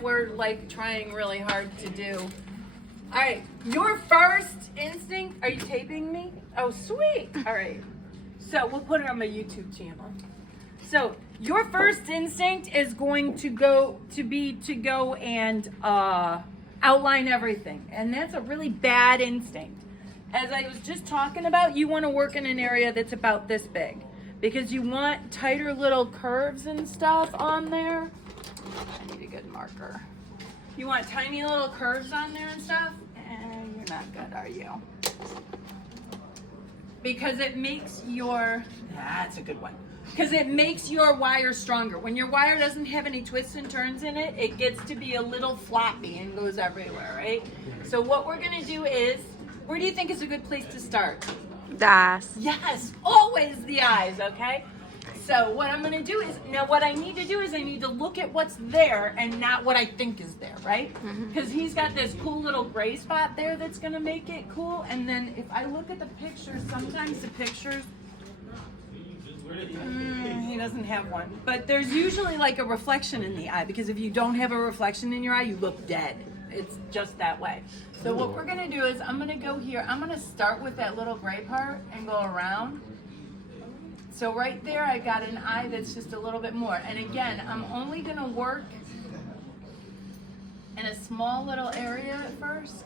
that we're like trying really hard to do. All right, your first instinct, are you taping me? Oh, sweet. All right, so we'll put it on my YouTube channel. So your first instinct is going to go and outline everything. And that's a really bad instinct. As I was just talking about, you want to work in an area that's about this big because you want tighter little curves and stuff on there. I need a good marker. You want tiny little curves on there and stuff, and you're not good, are you? Because it makes that's a good one. Because it makes your wire stronger. When your wire doesn't have any twists and turns in it, it gets to be a little floppy and goes everywhere, right? So what we're gonna do is, where do you think is a good place to start? The eyes. Yes, always the eyes, okay? So what I'm gonna do is, now what I need to do is I need to look at what's there and not what I think is there, right? Because he's got this cool little gray spot there that's gonna make it cool. And then if I look at the pictures, sometimes the pictures, he doesn't have one. But there's usually like a reflection in the eye, because if you don't have a reflection in your eye, you look dead. It's just that way. So what we're gonna do is I'm gonna go here. I'm gonna start with that little gray part and go around. So right there, I got an eye that's just a little bit more. And again, I'm only gonna work in a small little area at first.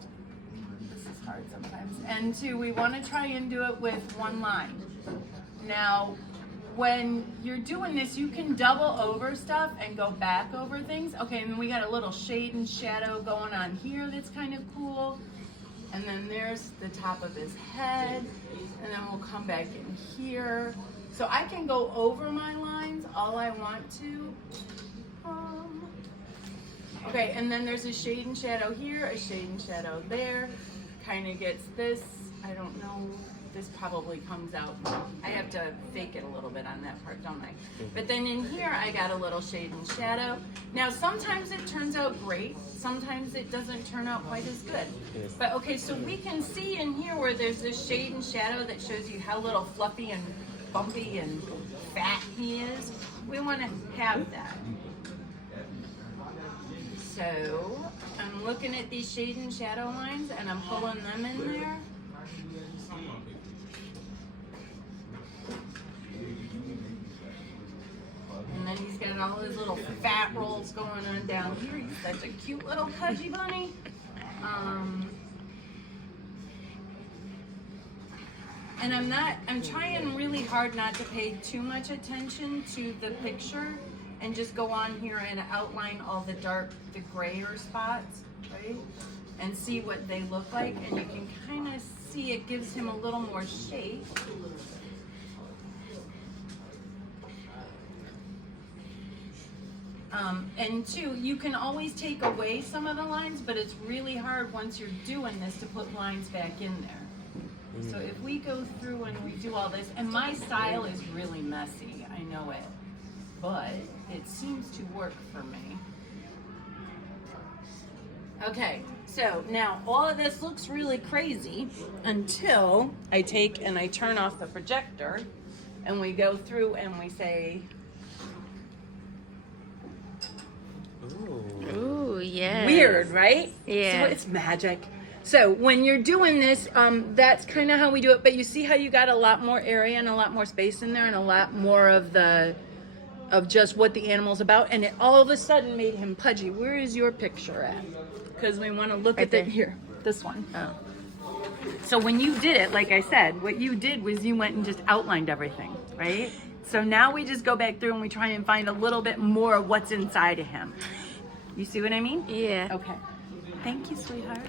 This is hard sometimes. And two, we wanna try and do it with one line. Now, when you're doing this, you can double over stuff and go back over things. Okay, and then we got a little shade and shadow going on here that's kind of cool. And then there's the top of his head. And then we'll come back in here. So I can go over my lines all I want to. Okay, and then there's a shade and shadow here, a shade and shadow there. Kind of gets this, I don't know, this probably comes out. I have to fake it a little bit on that part, don't I? But then in here, I got a little shade and shadow. Now, sometimes it turns out great. Sometimes it doesn't turn out quite as good. But okay, so we can see in here where there's this shade and shadow that shows you how little fluffy and bumpy and fat he is. We want to have that. So I'm looking at these shade and shadow lines and I'm pulling them in there. And then he's got all his little fat rolls going on down here. He's such a cute little pudgy bunny. And I'm trying really hard not to pay too much attention to the picture and just go on here and outline all the grayer spots, right? And see what they look like. And you can kind of see it gives him a little more shape. And two, you can always take away some of the lines, but it's really hard once you're doing this to put lines back in there. So if we go through and we do all this, and my style is really messy, I know it, but it seems to work for me. Okay, so now all of this looks really crazy until I take and I turn off the projector and we go through and we say, Ooh, yeah. weird, right? Yeah. So it's magic. So when you're doing this, that's kind of how we do it. But you see how you got a lot more area and a lot more space in there and a lot more of just what the animal's about. And it all of a sudden made him pudgy. Where is your picture at? Because we want to look at it here. This one. Oh. So when you did it, like I said, what you did was you went and just outlined everything, right? So now we just go back through and we try and find a little bit more of what's inside of him. You see what I mean? Yeah. Okay. Thank you, sweetheart.